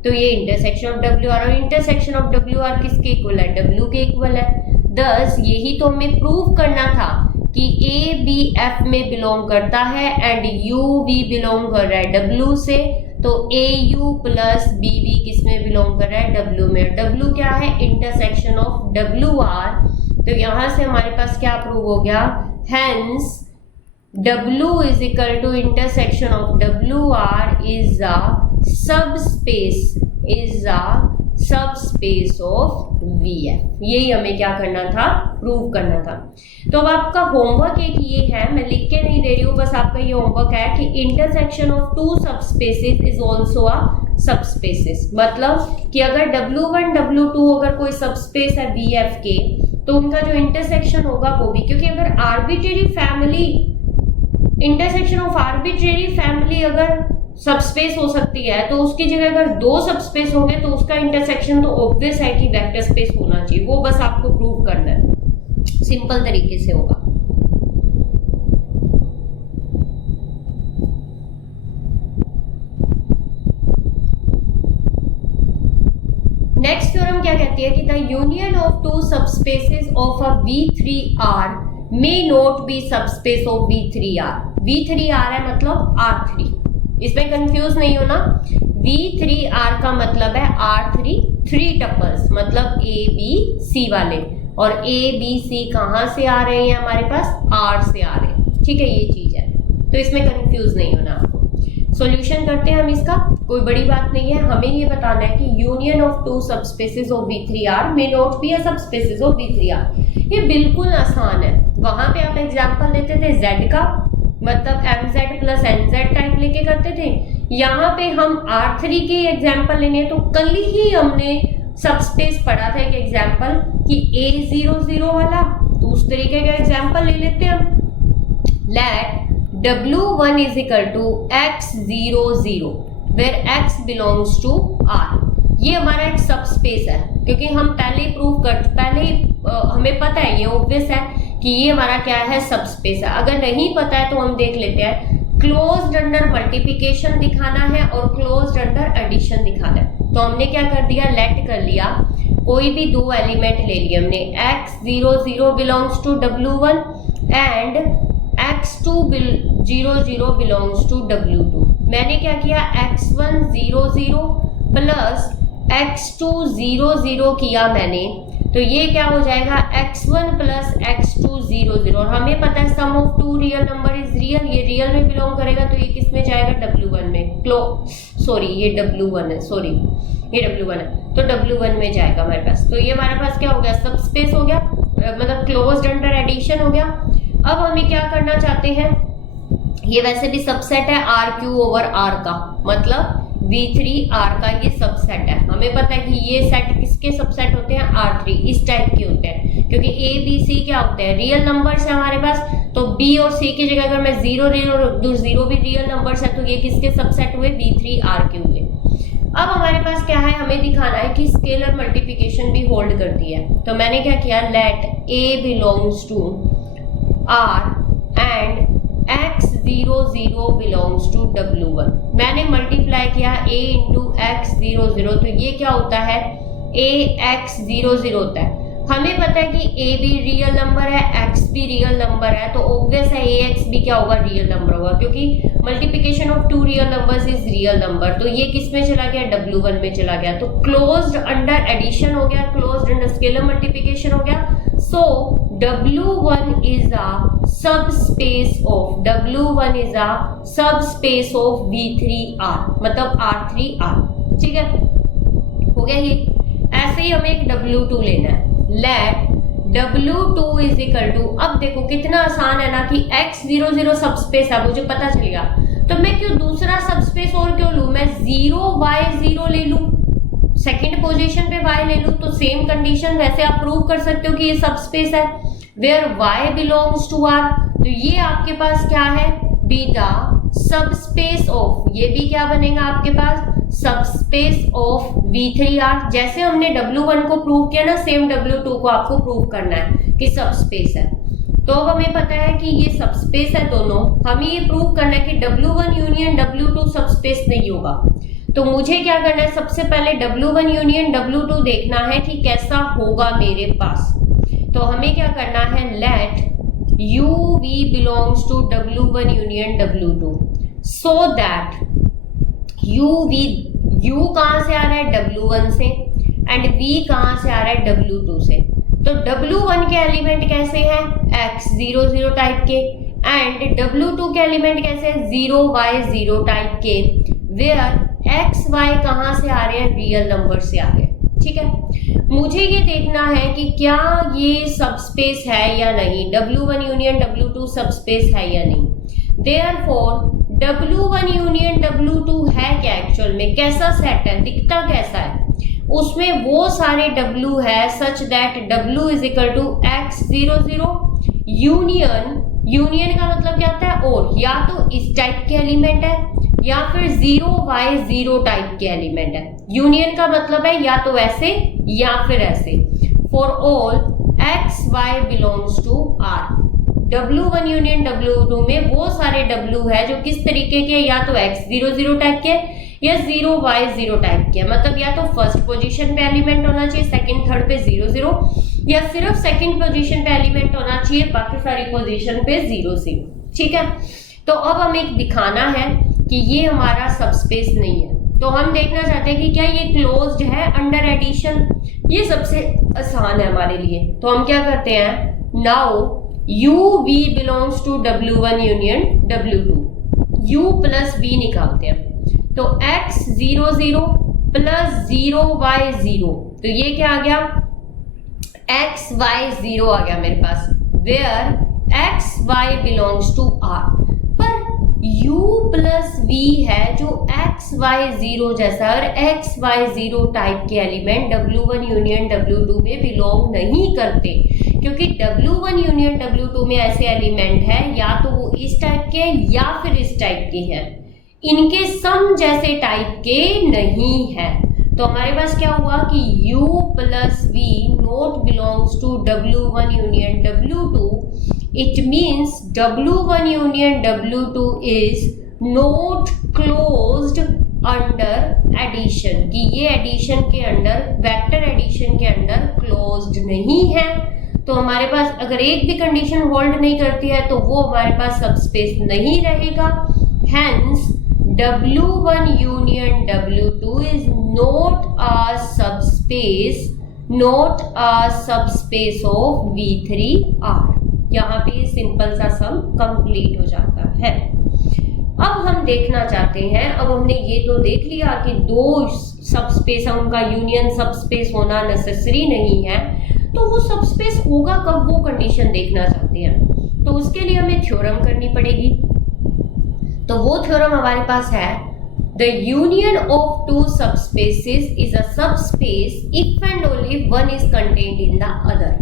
तो ये इंटरसेक्शन ऑफ WR, और इंटरसेक्शन ऑफ WR किसके इक्वल है, W के इक्वल है। दस यही तो हमें प्रूव करना था कि AB F में बिलोंग करता है एंड UV बिलोंग कर रहा है W से, तो AU प्लस BV किस में बिलोंग कर रहा है, W में। W क्या है, इंटरसेक्शन ऑफ WR, तो यहां से हमारे पास क्या प्रूव हो गया, hence W is equal to intersection of WR is a subspace of VF। यही हमें क्या करना था, प्रूव करना था। तो अब आपका होमवर्क एक ये है, मैं लिख के नहीं दे रही हूँ, बस आपका ये होमवर्क है कि intersection of two subspaces is also a subspaces, मतलब कि अगर W1 W2 अगर कोई सबस्पेस है VF के, तो उनका जो इंटरसेक्शन होगा वो भी, क्योंकि अगर arbitrary family, intersection of arbitrary family अगर सबस्पेस हो सकती है, तो उसकी जगह अगर दो सबस्पेस होंगे तो उसका इंटरसेक्शन तो ऑब्वियस है कि वेक्टर स्पेस होना चाहिए, वो बस आपको प्रूव करना है, सिंपल तरीके से होगा। नेक्स्ट थ्योरम क्या कहती है कि the union of two subspaces of a V3R may not be subspace of V3R। V3R है मतलब R3, इसमें कंफ्यूज नहीं होना। V3R का मतलब है R3 3 टपल्स, मतलब A B C वाले, और A B C कहाँ से आ रहे हैं हमारे पास, R से आ रहे हैं, ठीक है, ये चीज है, तो इसमें कंफ्यूज नहीं होना आपको। सॉल्यूशन करते हैं हम इसका, कोई बड़ी बात नहीं है, हमें ये बताना है कि union of two subspaces of V3R may not be a subspaces of V3R। ये बिल्कुल आसान है, वहां पे आप एग्जांपल देते थे Z का, मतलब MZ प्लस NZ टाइप लेके करते थे। यहाँ पे हम R3 के एग्जाम्पल लेने हैं, तो कल ही हमने सबस्पेस पढ़ा था एक एग्जाम्पल कि A00 वाला, तो उस तरीके का एग्जाम्पल ले लेते हैं हम। Let W1 is equal to X00 where X belongs to R। ये हमारा एक सबस्पेस है, क्योंकि हम हमें पता है, ये ऑब्वियस है कि ये हमारा क्या है, सबस्पेस है। अगर नहीं पता है तो हम देख लेते हैं, क्लोज्ड अंडर मल्टीप्लिकेशन दिखाना है और क्लोज्ड अंडर एडिशन दिखाना है। तो हमने क्या कर दिया, लेट कर लिया, कोई भी दो एलिमेंट ले लिए हमने, X00 belongs to W1 and X200 belongs to W2। मैंने क्या किया, X100 प्लस X200 किया मैंने, तो ये क्या हो जाएगा, X1 प्लस X200, और हमें पता है sum of two real number is real, ये रियल में बिलोंग करेगा, तो ये किस में जाएगा, W1 में। ये W1 है, ये W1 है, तो W1 में जाएगा हमारे पास। तो ये हमारे पास क्या हो गया, सबस्पेस हो गया, मतलब क्लोज्ड अंडर एडिशन हो गया। अब हमें क्या करना चाहते हैं, ये वैसे भी सबसेट है RQ ओवर R का, मतलब V3R का ये सबसेट है। हमें पता है कि ये सेट किसके सबसेट होते हैं, R3, इस टाइप के होते हैं, क्योंकि A B C क्या होते हैं, रियल नंबर्स है हमारे पास, तो B और C की जगह अगर मैं 0 भी रियल नंबर्स है, तो ये किसके सबसेट हुए, V3R के हुए। अब हमारे पास क्या है, हमें दिखाना है कि स्केलर मल्टीप्लिकेशन भी होल्ड करती है। तो मैंने क्या किया, let A belongs to R and X00 belongs to W1। मैंने मल्टीप्लाई किया A इंटू X00, तो ये क्या होता है, AX00 होता है। हमें पता है कि A भी रियल नंबर है, X भी रियल नंबर है, तो ऑब्वियस है AX भी क्या होगा, रियल नंबर होगा, क्योंकि multiplication of two real numbers is real number. तो ये किस में चला गया, W1 में चला गया, तो क्लोज्ड अंडर एडिशन हो गया, क्लोज्ड अंडर स्केलर मल्टीप्लिकेशन हो गया। So W1 is a subspace of V3R, मतलब R3R, ठीक है, हो गया ये। ऐसे ही हमें एक W2 लेना है, late W2 is equal to, अब देखो कितना आसान है ना, कि X00 सबस्पेस है, मुझे पता चल गया, तो मैं क्यों दूसरा सबस्पेस और क्यों लूं, मैं 0Y0 ले लूं, सेकेंड पोजीशन पे Y ले लूं, तो सेम कंडीशन वैसे आप प्रूव कर सकते हो कि ये सबस्पेस है, where Y belongs to R। तो ये आपके पास क्या है, बीटा सबस्पेस ऑफ, ये भी क्या बनेगा आपके पास, सबस्पेस ऑफ V3R। जैसे हमने W1 को प्रूव किया ना, सेम W2 को आपको प्रूव करना है कि सबस्पेस है। तो अब हमें पता है कि ये सबस्पेस है दोनों, हमें ये प्रूव करना है कि W1 यूनियन W2 सबस्पेस नहीं होगा। तो मुझे क्या करना है, सबसे पहले W1 यूनियन W2 देखना है कि कैसा होगा मेरे पास। तो हमें क्या करना है, let UV belongs to W1 union W2, so that U कहां से आ रहा है, W1 से, एंड V कहां से आ रहा है, W2 से। तो W1 के एलिमेंट कैसे हैं, X00 टाइप के, एंड W2 के एलिमेंट कैसे हैं, 0Y0 टाइप के, वेयर X Y कहां से आ रहे हैं, रियल नंबर से आ रहे हैं, ठीक है। मुझे ये देखना है कि क्या ये सबस्पेस है या नहीं, W1 यूनियन W2 सबस्पेस है या नहीं। देयरफॉर W1 यूनियन W2 है क्या, एक्चुअल में कैसा सेट है, दिखता कैसा है, उसमें वो सारे W है such that W is equal to X00 union का मतलब क्या होता है, और या तो इस टाइप के एलिमेंट है या फिर 0Y0 टाइप के एलिमेंट है। यूनियन का मतलब है या तो ऐसे या फिर ऐसे। For all XY belongs to R, W1 union W2 में वो सारे W है जो किस तरीके के, या तो X00 टाइप के या 0y0 टाइप के हैं, मतलब या तो फर्स्ट पोजीशन पे एलिमेंट होना चाहिए, सेकंड थर्ड पे 0 0, या सिर्फ सेकंड पोजीशन पे एलिमेंट होना चाहिए, बाकी सारी पोजीशन पे 0 0। ठीक है, तो अब हमें एक दिखाना है कि ये हमारा सबस्पेस नहीं है। तो हम देखना चाहते हैं कि क्या ये क्लोज्ड है अंडर एडिशन। ये सबसे आसान है हमारे लिए, तो हम क्या करते हैं, now u v belongs to w1 union w2, u plus v निकालते हैं। तो x 0 0 प्लस 0y0, तो ये क्या आ गया, x y 0 आ गया मेरे पास, where x y belongs to r। पर u प्लस v है जो x y 0 जैसा, और x y 0 टाइप के एलिमेंट w1 यूनियन w2 में बिलोंग नहीं करते, क्योंकि w1 यूनियन w2 में ऐसे एलिमेंट है या तो वो इस टाइप के या फिर इस टाइप के हैं, इनके सम जैसे टाइप के नहीं है। तो हमारे पास क्या हुआ कि u plus v not belongs to w1 union w2, it means w1 union w2 is not closed under addition, कि ये एडिशन के अंडर, वेक्टर एडिशन के अंडर क्लोज्ड नहीं है। तो हमारे पास अगर एक भी कंडीशन होल्ड नहीं करती है तो वो हमारे पास सबस्पेस नहीं रहेगा। Hence w1 union w2 is not a subspace of v3r। यहाँ पे सिंपल सा सम कंप्लीट हो जाता है। अब हम देखना चाहते हैं, अब हमने ये तो देख लिया कि दो सबस्पेस है, उनका यूनियन सबस्पेस होना नेसेसरी नहीं है, तो वो सबस्पेस होगा कब, वो कंडीशन देखना चाहते हैं। तो उसके लिए हमें थ्योरम करनी पड़ेगी। तो वो थ्योरम हमारे पास है, the union of two subspaces is a subspace if and only one is contained in the other.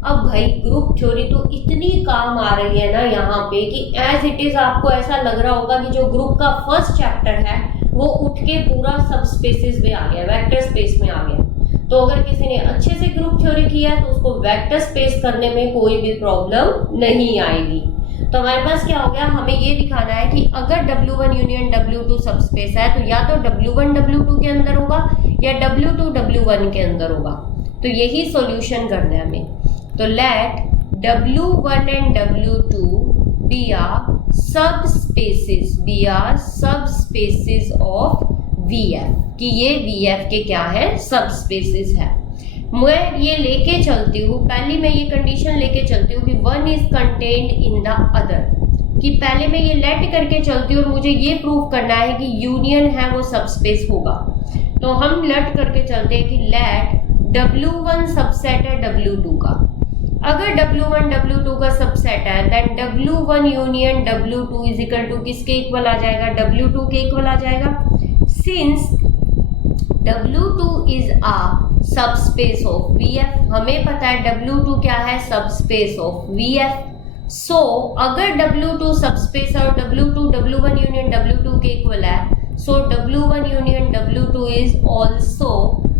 अब भाई ग्रुप थ्योरी तो इतनी काम आ रही है ना यहाँ पे कि एज इट इज आपको ऐसा लग रहा होगा कि जो ग्रुप का फर्स्ट चैप्टर है वो उठ के पूरा सबस्पेसेस में आ गया, वेक्टर स्पेस में आ गया। तो अगर किसी ने अच्छे से ग्रुप थ्योरी किया है तो उसको वेक्टर स्पेस करने में कोई भी प्रॉब्लम नहीं आएगी। तो हमारे पास क्या हो गया, हमें ये दिखाना है कि अगर w1 यूनियन w2 सबस्पेस है तो या तो w1 w2 के अंदर होगा या w2 w1 के अंदर होगा। तो यही सॉल्यूशन करना है हमें। तो let w1 and w2 be subspaces of vf, कि ये vf के क्या है, सबस्पेसेस है। मैं ये लेके चलती हूँ, पहले मैं ये कंडीशन लेके चलती हूँ कि one is contained in the other, कि पहले मैं ये लेट करके चलती हूँ और मुझे ये प्रूव करना है कि यूनियन है वो सबस्पेस होगा। तो हम लेट करके चलते हैं कि लेट w1 सबसेट है w2 का। अगर w1 w2 का सबसेट है then w1 union w2 is equal to किसके इक्वल आ जाएगा, w2 के इक्वल आ जाएगा। Since w2 is a subspace of vf, हमें पता है w2 क्या है, सबस्पेस ऑफ vf। सो अगर w2 सबस्पेस और w2 w1 यूनियन w2 के इक्वल है, सो w1 union w2 is also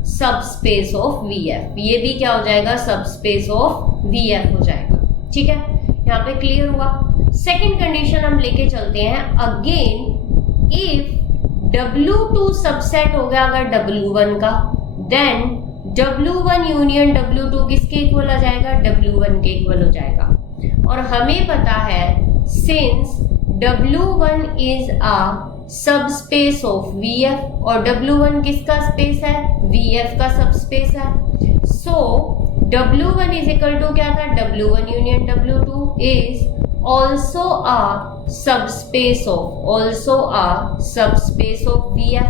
subspace of vf। ये भी क्या हो जाएगा, सबस्पेस ऑफ vf हो जाएगा। ठीक है, यहाँ पे क्लियर हुआ। सेकेंड कंडीशन हम लेके चलते हैं, अगेन इफ w2 सबसेट हो गया अगर w1 का, देन w1 यूनियन w2 किसके इक्वल आ जाएगा, w1 के इक्वल हो जाएगा। और हमें पता है since w1 is a subspace of vf, और w1 किसका स्पेस है, vf का सबस्पेस है। सो w1 इज इक्वल टू क्या था, w1 union w2 is also a subspace of vf।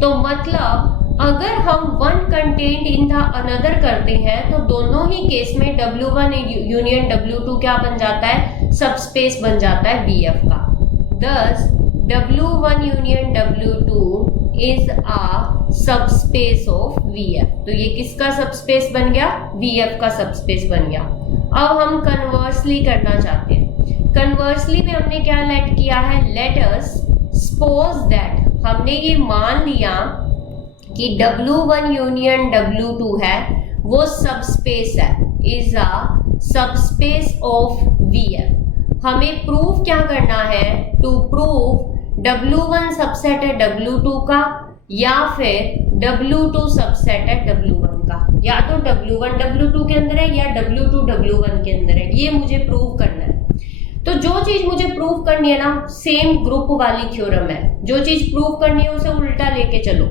तो मतलब अगर हम one contained in the another करते हैं तो दोनों ही केस में w1 यूनियन w2 क्या बन जाता है, सबस्पेस बन जाता है vf का। Thus w1 union w2 is a subspace of vf। तो ये किसका सबस्पेस बन गया, vf का सबस्पेस बन गया। अब हम कन्वर्सली करना चाहते हैं। कन्वर्सली में हमने क्या लेट किया है, लेट अस सपोज दैट, हमने ये मान लिया कि w1 यूनियन w2 है वो सबस्पेस है, is a subspace of vf। हमें प्रूव क्या करना है, टू प्रूव W1 सबसेट है W2 का या फिर W2 सबसेट है W1 का, या तो W1 W2 के अंदर है या W2 W1 के अंदर है, ये मुझे प्रूव करना है। तो जो चीज मुझे प्रूव करनी है ना, सेम ग्रुप वाली थ्योरम है, जो चीज प्रूव करनी है उसे उल्टा लेके चलो।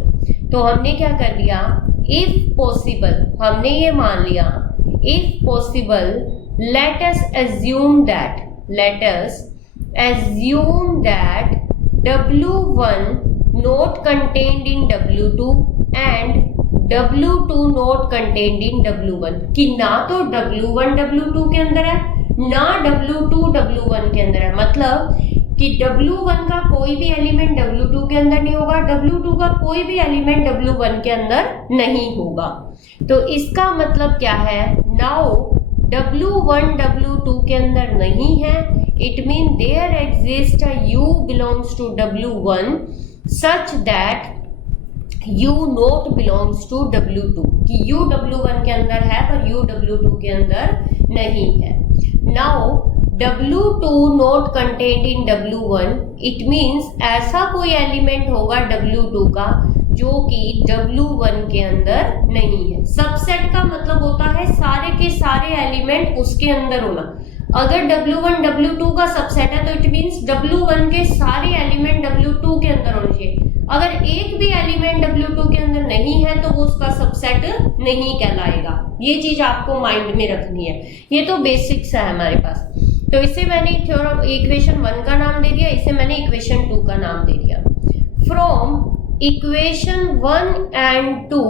तो हमने क्या कर लिया, इफ पॉसिबल, हमने ये मान लिया if possible let us assume that W1 not contained in W2 and W2 not contained in W1, कि ना तो W1 W2 के अंदर है ना W2 W1 के अंदर है, मतलब कि W1 का कोई भी एलिमेंट W2 के अंदर नहीं होगा, W2 का कोई भी एलिमेंट W1 के अंदर नहीं होगा। तो इसका मतलब क्या है, नाउ W1 W2 के अंदर नहीं है, it mean there exist a U belongs to W1 such that U not belongs to W2, कि U W1 के अंदर है पर U W2 के अंदर नहीं है। Now W2 not contained in W1, it means ऐसा कोई एलिमेंट होगा W2 का जो कि W1 के अंदर नहीं है। सबसेट का मतलब होता है सारे के सारे एलिमेंट उसके अंदर होना। अगर W1 W2 का सबसेट है तो इट मींस W1 के सारे एलिमेंट W2 के अंदर होने चाहिए। अगर एक भी एलिमेंट W2 के अंदर नहीं है तो वो उसका सबसेट नहीं कहलाएगा। ये चीज आपको माइंड में रखनी है, ये तो बेसिक्स है हमारे पास। तो इसे मैंने थ्योरम इक्वेशन 1 का नाम दे दिया, इसे मैंने इक्वेशन 2 का नाम दे दिया। From equation 1 and 2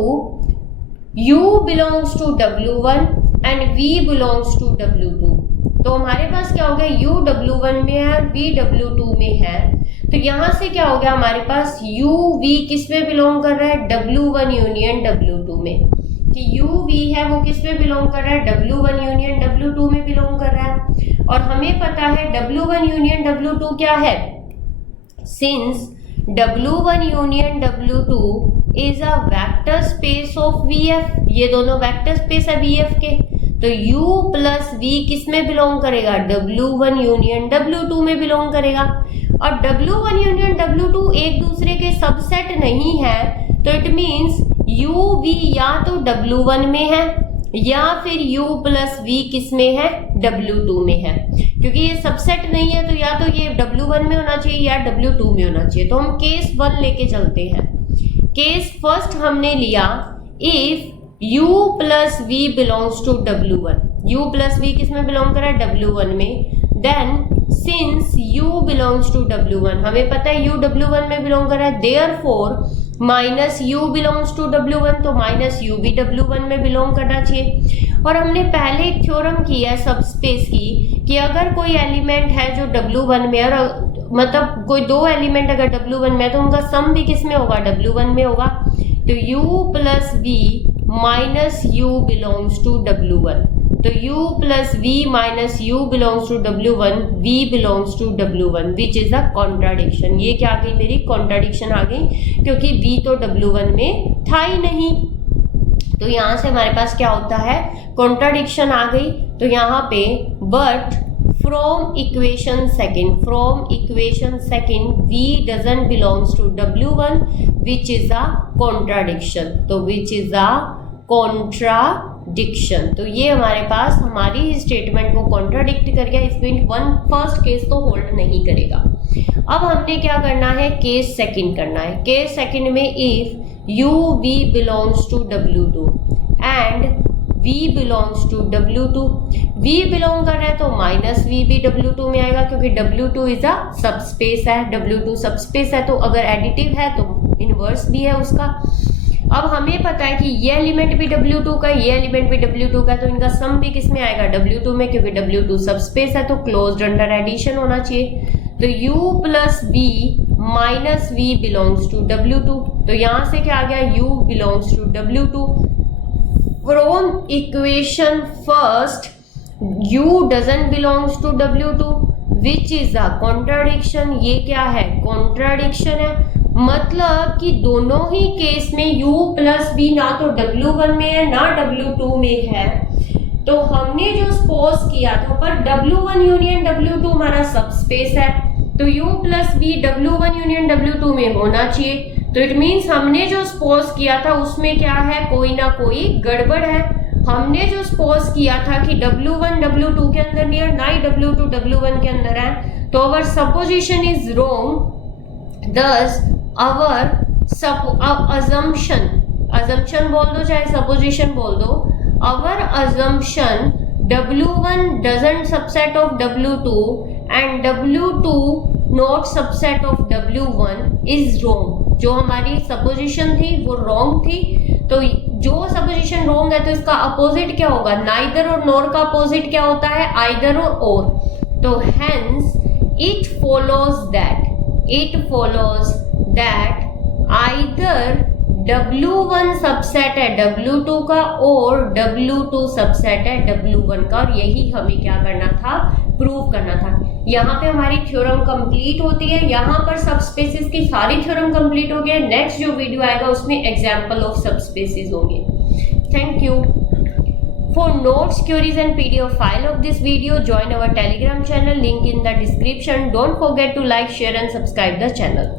U belongs to W1 and V belongs to W2। तो हमारे पास क्या हो गया, U W1 में है V W2 में है, तो यहां से क्या हो गया हमारे पास U V किस में बिलोंग कर रहा है, W1 यूनियन W2 में, कि U V है वो किस में बिलोंग कर रहा है, W1 यूनियन W2 में बिलोंग कर रहा है। और हमें पता है W1 यूनियन W2 क्या है, since W1 union W2 is a vector space of VF, ये दोनों वेक्टर स्पेस है VF के, तो U प्लस V किस में बिलोंग करेगा, W1 यूनियन W2 में बिलोंग करेगा। और W1 यूनियन W2 एक दूसरे के सबसेट नहीं है, तो इट मीन्स U V या तो W1 में है या फिर U प्लस V किस में है, W2 में है। क्योंकि ये सबसेट नहीं है तो या तो ये W1 में होना चाहिए या W2 में होना चाहिए। तो हम केस 1 लेके चलते हैं। केस फर्स्ट हमने लिया if U plus V belongs to W1, U plus V किस में बिलोंग कर रहा है, W1 में, then since U belongs to W1, हमें पता है U W1 में बिलोंग कर रहा है, therefore minus U belongs to W1, तो माइनस U भी W1 में बिलोंग करना चाहिए। और हमने पहले एक थ्योरम की है सबस्पेस की, कि अगर कोई एलिमेंट है जो W1 में है, और मतलब कोई दो एलिमेंट अगर W1 में है तो उनका सम भी किस में होगा, W1 में होगा। तो U plus V minus U belongs to W1, तो U plus V minus U belongs to W1, V belongs to W1 which is a contradiction. ये क्या आ गई, मेरी कॉन्ट्राडिक्शन आ गई, क्योंकि V तो W1 में था ही नहीं। तो यहाँ से हमारे पास क्या होता है, कॉन्ट्राडिक्शन आ गई। तो यहाँ पे but from equation second V doesn't belongs to W1 which is a contradiction, तो विच इज अ कॉन्ट्राडिक्शन। तो ये हमारे पास हमारी स्टेटमेंट को कॉन्ट्राडिक्ट कर गया, इसमें फर्स्ट केस तो होल्ड नहीं करेगा। अब हमने क्या करना है, केस सेकंड करना है। केस सेकंड में if U V belongs to W2 and V belongs to W2, V belong कर रहा है तो माइनस V भी W2 में आएगा, क्योंकि W2 इज अ सबस्पेस है, W2 सबस्पेस है, तो अगर एडिटिव है तो इनवर्स भी है उसका। अब हमें पता है कि ये एलिमेंट भी W2 का, ये एलिमेंट भी W2 का, तो इनका सम भी किस में आएगा, W2 में, क्योंकि W2 सबस्पेस है तो क्लोज्ड अंडर एडिशन होना चाहिए। तो U plus V minus V belongs to W2, तो यहां से क्या आ गया, U belongs to W2। From equation first U doesn't belongs to W2 which is a contradiction. ये क्या है, कॉन्ट्राडिक्शन है, मतलब कि दोनों ही केस में U प्लस V ना तो W1 में है ना W2 में है। तो हमने जो सपोज किया था पर W1 यूनियन W2 हमारा सबस्पेस है, तो U plus V W1 union W2 में होना चाहिए। तो इट मीन्स हमने जो सपोज किया था उसमें क्या है, कोई ना कोई गड़बड़ है। हमने जो सपोज किया था कि W1 W2 के अंदर नहीं है, ना ही W2 W1 के अंदर है, तो अवर सपोजिशन इज रोंग। दस अवर assumption बोल दो चाहे सपोजिशन बोल दो, our assumption W1 doesn't subset of W2 and W2 not subset of W1 is wrong। जो हमारी सपोजिशन थी वो रॉन्ग थी। तो जो सपोजिशन रॉन्ग है तो इसका अपोजिट क्या होगा, नाइदर और नॉर का अपोजिट क्या होता है, आइदर और। तो hence it follows that either W1 subset है W2 का और W2 सबसेट है W1 का, और यही हमें क्या करना था, प्रूव करना था। यहाँ पे हमारी थ्योरम कंप्लीट होती है। यहाँ पर सबस्पेसेस की सारी थ्योरम कंप्लीट हो गई। नेक्स्ट जो वीडियो आएगा उसमें एग्जाम्पल ऑफ सबस्पेसेस होंगे। Thank you. For notes, queries and PDF file of this video, join our Telegram channel, link in the description. Don't forget to like, share and subscribe the channel.